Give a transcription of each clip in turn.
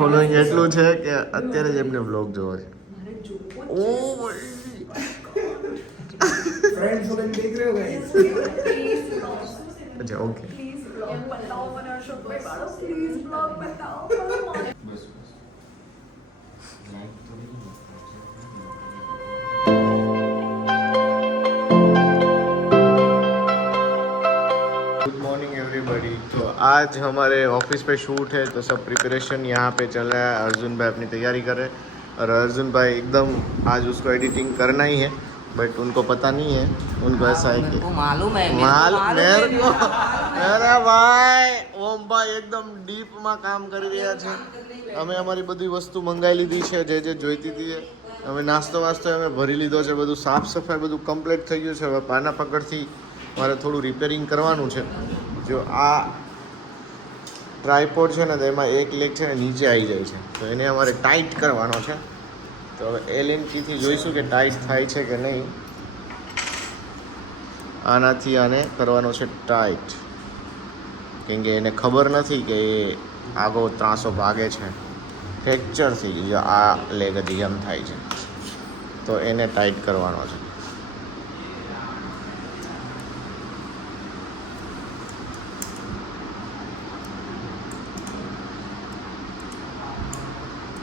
Following એટલું છે કે અત્યારે જ એમને બ્લોગ જોવો છે. ઓ फ्रेंड फॉलोइंग देख रहे हो गाइस અચ્છા ઓકે. બસ गुड मॉर्निंग एवरीबॉडी. तो आज हमारे ऑफिस पे शूट है तो सब प्रिपरेशन यहाँ पे चल रहा है. अर्जुन भाई अपनी तैयारी कर रहे हैं और अर्जुन भाई एकदम आज उसको एडिटिंग करना ही है बट उनको पता नहीं है. उनको ऐसा है कि मालूम है मेरे को अरे भाई ઓમ ભાઈ એકદમ ડીપમાં કામ કરી રહ્યા છે. અમે અમારી બધી વસ્તુ મંગાવી લીધી છે જે જે જોઈતી હતી. અમે નાસ્તો વાસ્તો અમે ભરી લીધો છે. બધું સાફ સફાઈ બધું કમ્પ્લીટ થઈ ગયું છે. હવે પાના પકડથી મારે થોડું રિપેરિંગ કરવાનું છે. જો આ ટ્રાયપોડ છે ને તો એમાં એક લેગ છે ને નીચે આવી જાય છે તો એને અમારે ટાઈટ કરવાનો છે. તો હવે એલએન કીથી જોઈશું કે ટાઈટ થાય છે કે નહીં. આનાથી આને કરવાનો છે ટાઈટ કેમ કે એને ખબર નથી કે એ આગો ત્રાસો ભાગે છે. ફ્રેક્ચર થઈ ગયું આ લેગ હજી એમ થાય છે તો એને ટાઈટ કરવાનો છે.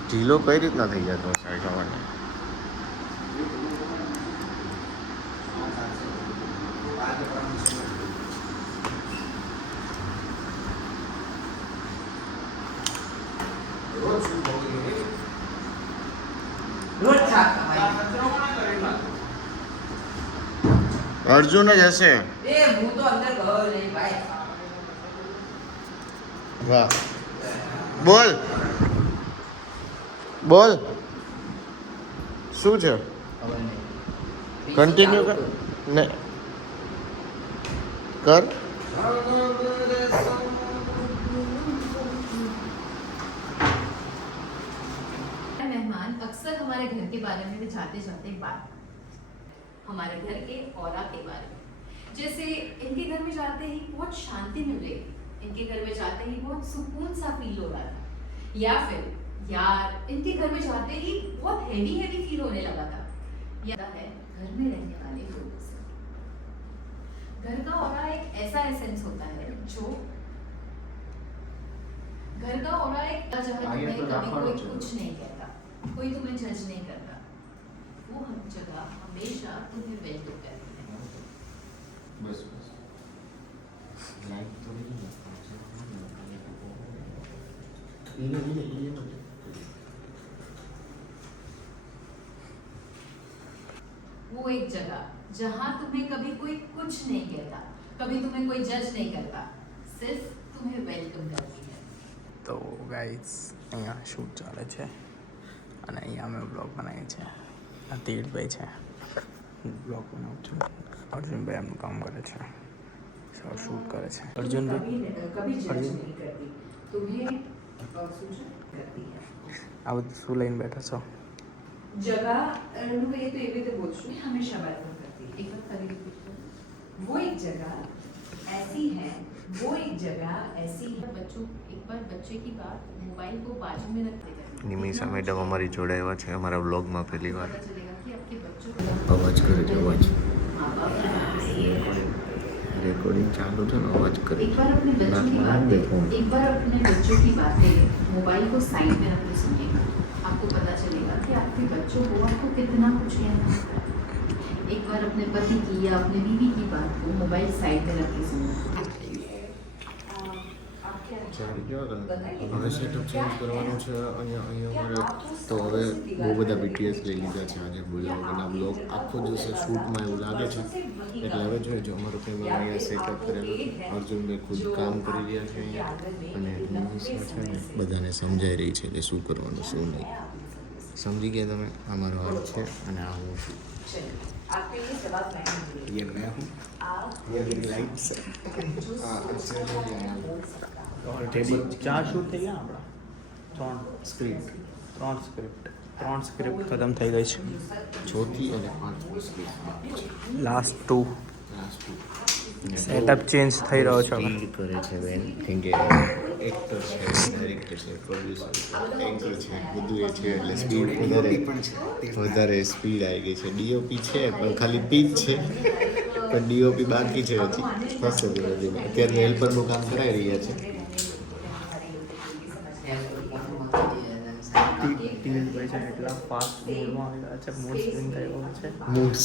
ઢીલો કઈ રીતના થઈ જતો સાહેબ મને રોજ ખાતા અર્જુન જ હશે. એ હું તો અંદર ગયો નહીં ભાઈ. વાહ બોલ બોલ શું છે કન્ટિન્યુ કર ને કર. मेहमान अक्सर हमारे घर के बारे में जाते जाते बात हमारे घर के औरा के बारे में. जैसे इनके घर में जाते ही बहुत शांति मिल रही, इनके घर में जाते ही बहुत सुकून सा फील हो रहा था, या फिर यार इनके घर में जाते ही बहुत हेवी हेवी फील होने लगा था. या है घर में रहने वाले लोगों से. घर का औरा एक ऐसा एसेंस होता है जो घर का औरा एक जगह तुम्हें कभी कोई कुछ नहीं कहता, कोई तुम्हें जज नहीं करता, वो हर जगह हमेशा तुम्हें वेलकम करती है. બસ બસ લાઈટ તો નહીં वो एक जगह जहाँ तुम्हें कभी कोई कुछ नहीं कहता, कभी तुम्हें कोई जज नहीं करता, सिर्फ तुम्हें वेलकम करती है. તો ગાઈસ અહીંયા શૂટ ચાલે છે અને અહીંયા અમે બ્લોગ બનાવીએ છીએ. આ તીર્થભાઈ છે, હું બ્લોગ બનાવું છું. અર્જુનભાઈ એમનું કામ કરે છે, શૂટ કરે છે. અર્જુનભાઈ कभी जज अर्जुन? नहीं करती, तुम्हें सूचना करती है. આ બધું શું લઈને બેઠા છો? जगह નું એ તો એવી રીતે બોલશું હંમેશા વેલકમ કરતી. એક बार ફરી રિપીટ કરો. वो एक जगह ऐसी है, वो एक जगह ऐसी है. बच्चों एक बार बच्चे की बात मोबाइल को बाजू में रखते हैं. નિમિષા મેડમ અમારી જોડે આવ્યા છે અમારા બ્લોગમાં પહેલી વાર. पता चलेगा कि आपके बच्चों અવાજ કરે છે અવાજ. माँ बाप की बातें ये है. રેકોર્ડિંગ ચાલુ છે ને અવાજ કરે एक बार अपने बच्चों की बातें एक बार अपने बच्चों की बातें मोबाइल को साइड में रख के सुनिएगा. आपको पता चलेगा कि आपके बच्चों को आपको कितना कुछ कहना होता है. एक बार अपने पति की या अपने बीवी की बात को मोबाइल साइड में रख के सुनिएगा. હવે સેટઅપ ચેન્જ કરવાનું છે અહીંયા અમારે. તો હવે બહુ બધા બીટીએસ લઈ લીધા છે આજે બોલાવવાના બ્લોગ આખો દિવસ શૂટમાં એવું લાગે છે એટલે હવે જોઈજો અમારું કેમેરા અહીંયા સેટઅપ કરેલું છે. અર્જુનભાઈ ખુદ કામ કરી રહ્યા છે અહીંયા અને નિમિષા છે ને બધાને સમજાઈ રહી છે કે શું કરવાનું શું નહીં. સમજી ગયા તમે? આ મારો હાલ છે અને આ હું છું. ये मैं हूँ, ये मेरी लाइट्स है. ટેબલ 4 શૂટ થઈ ગયા આપણા. 3 સ્ક્રિપ્ટ ખતમ થઈ ગઈ છે. ચોથી અને પાંચમી સ્ક્રિપ્ટ બાકી છે. લાસ્ટ 2 લાસ્ટ 2 સેટઅપ ચેન્જ થઈ રહ્યો છે હવે. સ્પીડ કરે છે બેન કેમ કે એક્ટર છે ડાયરેક્ટર છે પ્રોડ્યુસર છે એન્કર છે બધું એ છે એટલે સ્પીડ વધારે સ્પીડ આવી ગઈ છે ડીઓપી છે પણ ખાલી પીચ છે પણ ડીઓપી બાકી છે હજી થશે ધીમે ધીમે અત્યારે હેલ્પરનું કામ કરાવી રહ્યા છે તીર્થભાઈ છે એટલા ફાસ્ટ મોડમાં આવી ગયા છે, મૂડ સ્વિંગ થયો છે. મૂડ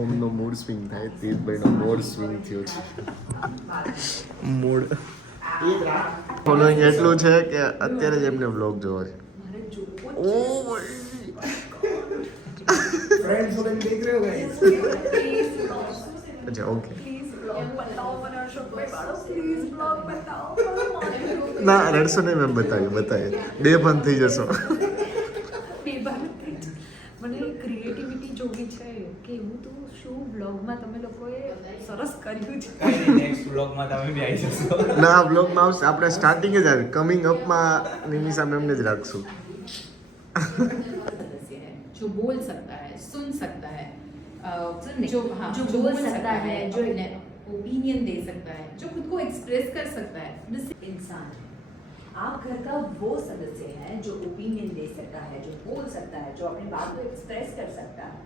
ઓમનો મૂડ સ્વિંગ થાય તીર્થભાઈનો મૂડ સ્વિંગ થયો છે મૂડ ફોલોઈંગ એટલું છે કે અત્યારે જ એમને વ્લોગ જોવો છે અચ્છા ઓકે ના રડશો નહીં મેમ બતાવીએ બે બંધ થઈ જશો મને ક્રિએટિવિટી જોવી છે કે હું તો શું બ્લોગમાં તમે લોકોએ સરસ કર્યું છે. નેક્સ્ટ બ્લોગમાં તમે બી આવી જશો. ના બ્લોગમાં આવશે આપણે સ્ટાર્ટિંગ જ આવે કમિંગ અપમાં નિમિષા મેમને જ રાખશું सदस्य है जो बोल सकता है सुन सकता है जो बोल सकता है जो ओपिनियन दे सकता है जो खुद को एक्सप्रेस कर सकता है इंसान है आप घर का वो सदस्य हैं जो ओपिनियन दे सकता है जो बोल सकता है जो अपनी बात को एक्सप्रेस कर सकता है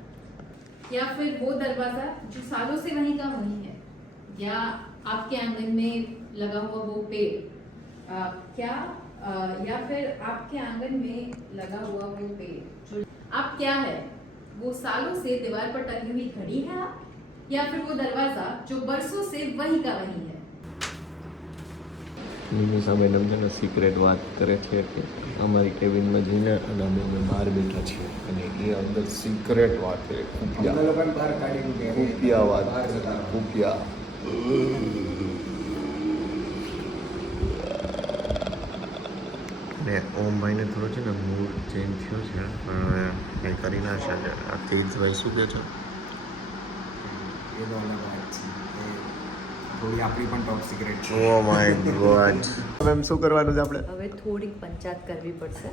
या फिर वो दरवाजा जो सालों से वहीं का वहीं है या आपके आंगन में लगा हुआ वो पेड़ या फिर आपके आंगन में लगा हुआ वो पेड़ जो आप क्या है वो सालों से दीवार पर टंगी हुई घड़ी है आप या फिर वो दरवाजा जो बरसों से वहीं का वहीं है નિમિષા મેડમ છે ને સિક્રેટ વાત કરે છે કે અમારી કેબિનમાં જઈને અને અમે બહાર બેઠા છીએ અને એ અંદર સિક્રેટ વાત છે ખુફિયા વાત ખુફિયા ને ઓમભાઈને થોડો છે ને મૂડ ચેન્જ થયો છે પણ હવે કંઈ કરી ના શકે આ તેજભાઈ શું કહે છે થોડી આપણી પણ ટોપ સિક્રેટ છે. ઓ માય ગોડ મેમ શું કરવાનું છે આપણે હવે થોડીક પંચાયત કરવી પડશે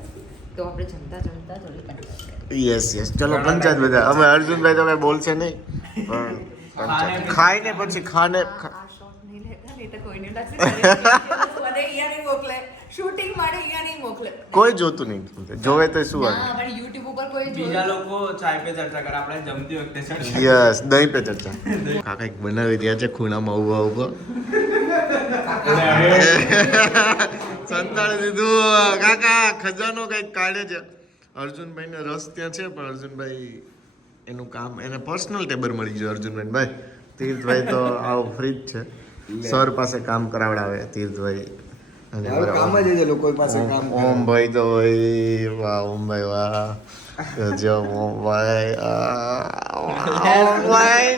તો આપણે જમતા જમતા થોડી પંચાયત કરીએ. યસ ચલો પંચાયત બધા અમે અર્જુનભાઈ તો કઈ બોલશે નહીં પણ પંચાયત ખાઈને પછી ખાને આ શોટ નહીં લેતા નહીં તો કોઈને લાગશે મને અહીંયા નહીં મોકલે શૂટિંગ માટે અહીંયા નહીં મોકલે કોઈ જોતું નહીં જોવે તો શું ના પણ યુટ્યુબ ઉપર કોઈ બીજા લોકો ચાય પે ચર્ચા કરે, આપણે જમતી વખતે ચર્ચા. યસ દહીં પે ચર્ચા કાકા એક બનાવી રહ્યા છે ખૂણામાં ઉભા સંતાડી દીધું કાકા ખજાનો કંઈક કાઢે છે અર્જુનભાઈને રસ ત્યાં છે પણ અર્જુનભાઈ એનું કામ એને પર્સનલ ટેબલ મળી ગયું અર્જુનભાઈ તીર્થભાઈ તો આવો ફ્રી જ છે સર પાસે કામ કરાવડાવે તીર્થભાઈ અને કામ જ છે લોકો પાસે કામ કરે. ઓમભાઈ તો ભાઈ વાહ ઓમભાઈ વાહ ગજબ ઓમભાઈ ઓમભાઈ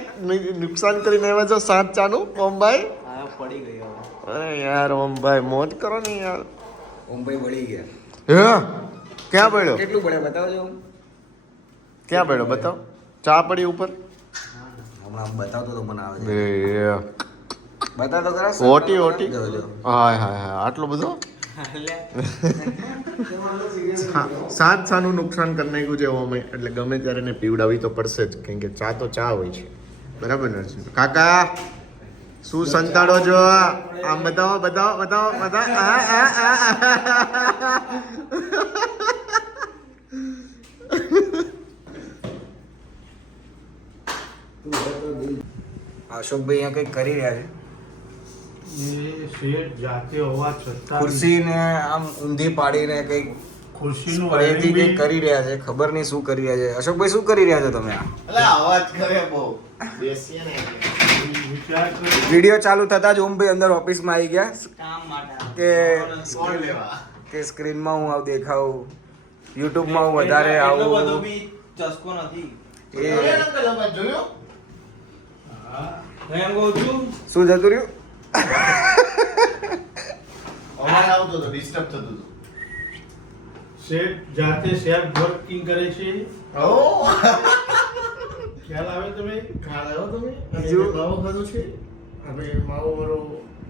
નુકસાન કરીને આવ્યા છો સાત ચાનું ઓમભાઈ આ પડી ગઈ હવે. અરે યાર ઓમભાઈ મોજ કરો ને યાર ઓમભાઈ વળી ગયા. હે ક્યાં પડ્યો કેટલું પડે બતાવજો. ક્યાં પડ્યો બતાવ ચા પડી ઉપર હમણાં બતાવતો તો મને આવે એ બતાવતો ખરા. ઓટી ઓટી હાય હાય હાય આટલો બધો સાત સાનું નુકસાન કરી નાખ્યું છે ઓમે એટલે ગમે ત્યારે એને પીવડાવી તો પડશે જ કેમ કે ચા તો ચા હોય છે બરાબર ને અર્જુન? કાકા શું સંતાડો છો આમ બતાવો બતાવો બતાવો બતાવો અશોકભાઈ અહીંયા કંઈક કરી રહ્યા છે. એ શેઠ જાતે હોવા છતાં ખુરશીને આમ ઊંધી પાડીને કંઈક ખુરશીનું સ્પ્રેથી કંઈક wiring કરી રહ્યા છે. ખબર નહીં શું કરી રહ્યા છે. અશોકભાઈ શું કરી રહ્યા છો તમે આ? એટલે અવાજ કરે બહુ બેસીએ ને વિચાર કર્યો વિડીયો ચાલુ થતા જ ઓમભાઈ અંદર ઓફિસમાં આવી ગયા કે કોણ લેવા કે સ્ક્રીનમાં હું આવું દેખાવું, યુટ્યુબમાં હું વધારે આવું. ચસ્કો નથી. એ જોયો હા હું એમ કહું છું શું જતું રહ્યું? અવાજ આવતો હતો ડિસ્ટર્બ થતું હતું શેઠ જાતે સેલ્ફ વર્કિંગ કરે છે ઓ ખ્યાલ આવે તમે ખાવા આવ્યો તમે બીજું? માવો ખાધો છે આપણે માવો વાળો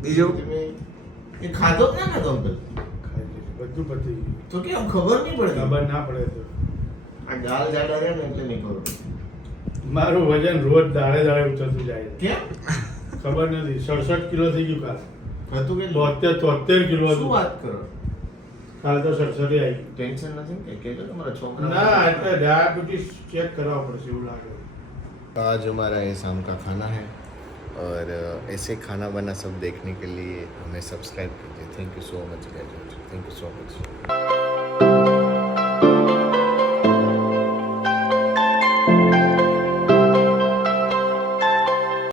બીજું? તમે એ ખાધો જ ના ખાધો અંકલ ખાઈ લીધું. બધું પતી ગયું. તો કેમ ખબર નહીં પડતી ખબર ના પડે તો આ ગાલ જાડા રહ્યા ને એટલે નહીં ખબર મારું વજન રોજ દાડે દાડે ઊંચતું જાય છે. કેમ ખબર નથી 67 કિલો થઈ ગયું કાલ. હતું કે 73 કિલો શું હતું. વાત કરો કાલ તો 67 આવી ગયું. ટેન્શન નથી કે કહેજો તમારા છોકરા ના એટલે ડાયાबिटीज चेक करवा પડશે એવું લાગે. आज हमारा ये शाम का खाना है और ऐसे खाना बना सब देखने के लिए हमें सब्सक्राइब कीजिए. Thank you so much guys. Thank you so much.